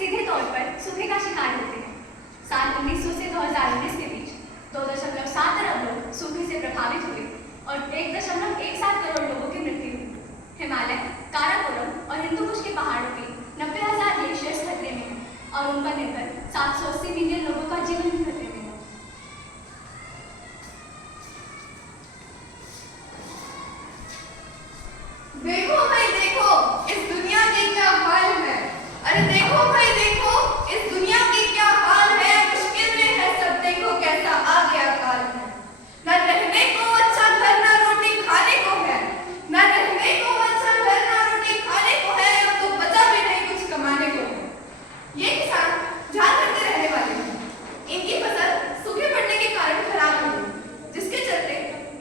सीधे तौर पर सूखे का शिकार होते हैं। साल 1900 से 2019 के बीच 2.7 अरब लोग सूखे से प्रभावित हुए और 1.17 करोड़ लोगों की मृत्यु हुई। हिमालय, काराकोरम और हिंदू कुश के पहाड़ों के 90,000 ग्लेशियर्स खतरे में हैं और उन पर निर्भर 780 मिलियन लोगों का जीवन भी खतरे में है। देखो भाई देखो, इस दुनिया के क्या हाल है। अरे देखो भाई देखो, इस दुनिया के क्या हाल है। मुश्किल में है सब, देखो कैसा आ गया काल है। न रहने को अच्छा घर, न रोटी खाने को है। न रहने को अच्छा घर, न रोटी खाने को है। अब तो बचा भी नहीं कुछ कमाने को है। ये किसान झारखंड के रहने वाले हैं। इनकी फसल सूखे पड़ने के कारण खराब हो गई, जिसके चलते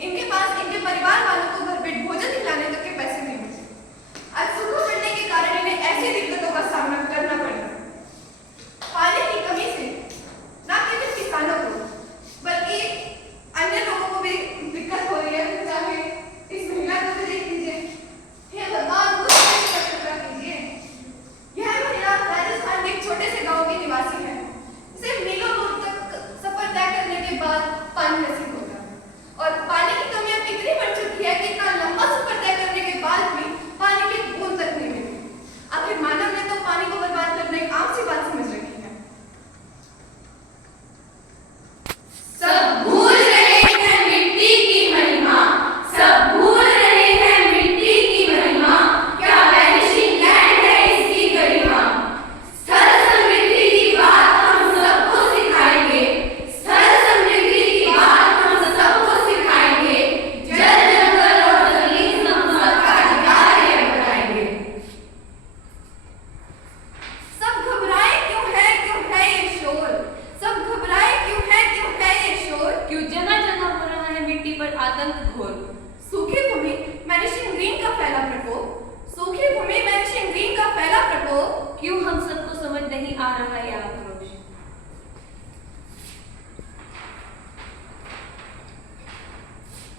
इनके पास इनके परिवार वालों को भरपेट भोजन खिलाने तक के पैसे नहीं बचे। आज सूखा पड़ने के कारण इन्हें ऐसी दिक्कतों का सामना करना पड़ रहा है। पानी की कमी से न केवल किसानों को बल्कि अन्य लोगों को भी दिक्कत हो रही है। चाहे इस महिला को भी देख लीजिए। हे भगवान, कुछ कृपा कीजिए। यह महिला राजस्थान के एक छोटे से गांव की निवासी है। इसे मीलों दूर तक सफर तय करने के बाद पानी नसीब होता है और पानी की कमी अब इतनी बढ़ चुकी है कि इतना लंबा सफर तय करने के बाद भी पानी की बूंद तक नहीं मिलती। आखिर मानव ने तो पानी को बर्बाद करना एक आम सी बात समझ रखी है। सब भूल रहे हैं मिट्टी की महिमा, सब भूल रहे हैं मिट्टी की महिमा। क्या वैनिशिंग लैंड है इसकी गरिमा। स्थल समृद्धि की बात हम सबको सिखाएंगे, स्थल समृद्धि की बात हम सबको सिखाएंगे। जल जंगल और जमीन हम सबका अधिकार है बताएंगे। सब घबराए क्यों है ये शोर। सब घबराए क्यों है ये शोर। क्यों जगह जगह हो रहा है मिट्टी पर आतंक घोर। सूखी भूमि वैनिशिंग ग्रीन का फैला प्रकोप। सूखी भूमि वैनिशिंग ग्रीन का फैला प्रकोप। क्यों हम सबको समझ नहीं आ रहा ये आक्रोश।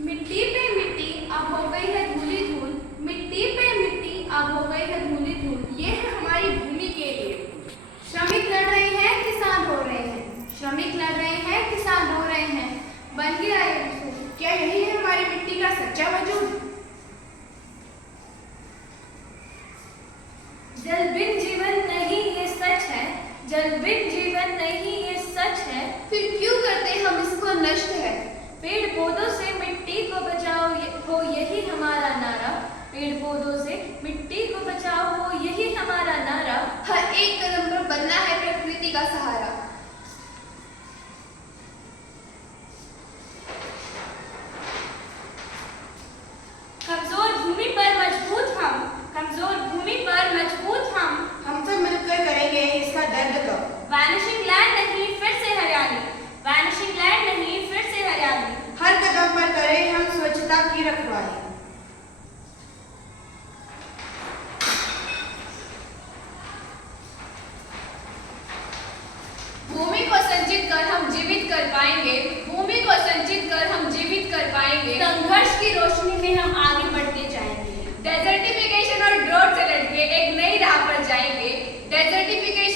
मिट्टी पे मिट्टी अब हो गई है धूली धूल। मिट्टी पे मिट्टी अब हो गई है धूली धूल। ये है हमारी भूमि के लिए। श्रमिक लड़ रहे हैं, किसान रो रहे हैं। श्रमिक लड़ रहे हैं, किसान रो रहे हैं। बन गया है उसूल। क्या यही है हमारी मिट्टी का सच्चा वजूद। जल बिन जीवन नहीं ये सच है। जल बिन जीवन नहीं ये सच है। फिर क्यों करते हम इसको नष्ट है। पेड़ पौधों से मिट्टी को बचाओ हो यही हमारा नारा। पेड़ पौधों से मिट्टी को बचाओ हो यही हमारा नारा। हर एक कदम पर बनना है प्रकृति का सहारा। कमजोर भूमि पर मजबूत हम। कमजोर भूमि पर मजबूत हम सब मिलकर करेंगे इसका दर्द कम। वैनिशिंग लैंड नहीं फिर से हरियाली। वैनिशिंग लैंड नहीं फिर से हरियाली। हर कदम पर करें हम स्वच्छता की रखवाली। भूमि को संचित कर हम जीवित कर पाएंगे। भूमि को संचित कर हम जीवित कर पाएंगे। संघर्ष की रोशनी में हम आगे बढ़ते जाएंगे। डेजर्टिफिकेशन और ड्रॉट से लड़के एक नई राह पर जाएंगे। डेजर्टिफिकेशन